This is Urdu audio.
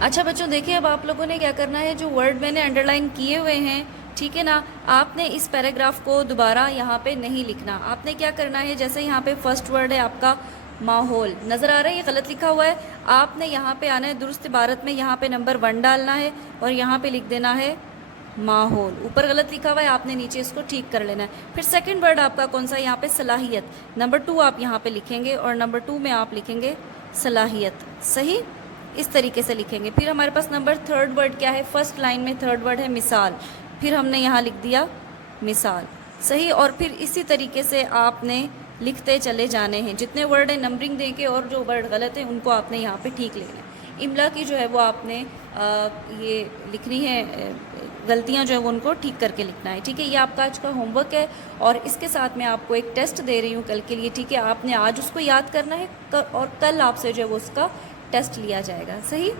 اچھا بچوں دیکھیے اب آپ لوگوں نے کیا کرنا ہے، جو ورڈ میں نے انڈر لائن کیے ہوئے ہیں ٹھیک ہے نا، آپ نے اس پیراگراف کو دوبارہ یہاں پہ نہیں لکھنا. آپ نے کیا کرنا ہے، جیسے یہاں پہ فرسٹ ورڈ ہے آپ کا ماحول نظر آ رہا ہے، یہ غلط لکھا ہوا ہے. آپ نے یہاں پہ آنا ہے درست عبارت میں، یہاں پہ نمبر 1 ڈالنا ہے اور یہاں پہ لکھ دینا ہے ماحول. اوپر غلط لکھا ہوا ہے، آپ نے نیچے اس کو ٹھیک کر لینا ہے. پھر سیکنڈ ورڈ آپ کا کون سا، یہاں پہ صلاحیت. نمبر 2 آپ یہاں پہ لکھیں گے اور نمبر 2 میں آپ لکھیں گے صلاحیت. صحیح اس طریقے سے لکھیں گے. پھر ہمارے پاس نمبر 3 ورڈ کیا ہے، فرسٹ لائن میں 3 ورڈ ہے مثال. پھر ہم نے یہاں لکھ دیا مثال. صحیح، اور پھر اسی طریقے سے آپ نے لکھتے چلے جانے ہیں. جتنے ورڈ ہیں نمبرنگ دے کے، اور جو ورڈ غلط ہیں ان کو آپ نے یہاں پہ ٹھیک لینا ہے. املا کی جو ہے وہ آپ نے یہ لکھنی ہے، غلطیاں جو ہیں وہ ان کو ٹھیک کر کے لکھنا ہے. ٹھیک ہے، یہ آپ کا آج کا ہوم ورک ہے، اور اس کے ساتھ میں آپ کو ایک ٹیسٹ دے رہی ہوں کل کے لیے. ٹھیک ہے، آپ نے آج اس کو یاد کرنا ہے اور کل آپ سے جو ہے وہ اس کا ٹیسٹ لیا جائے گا. صحیح.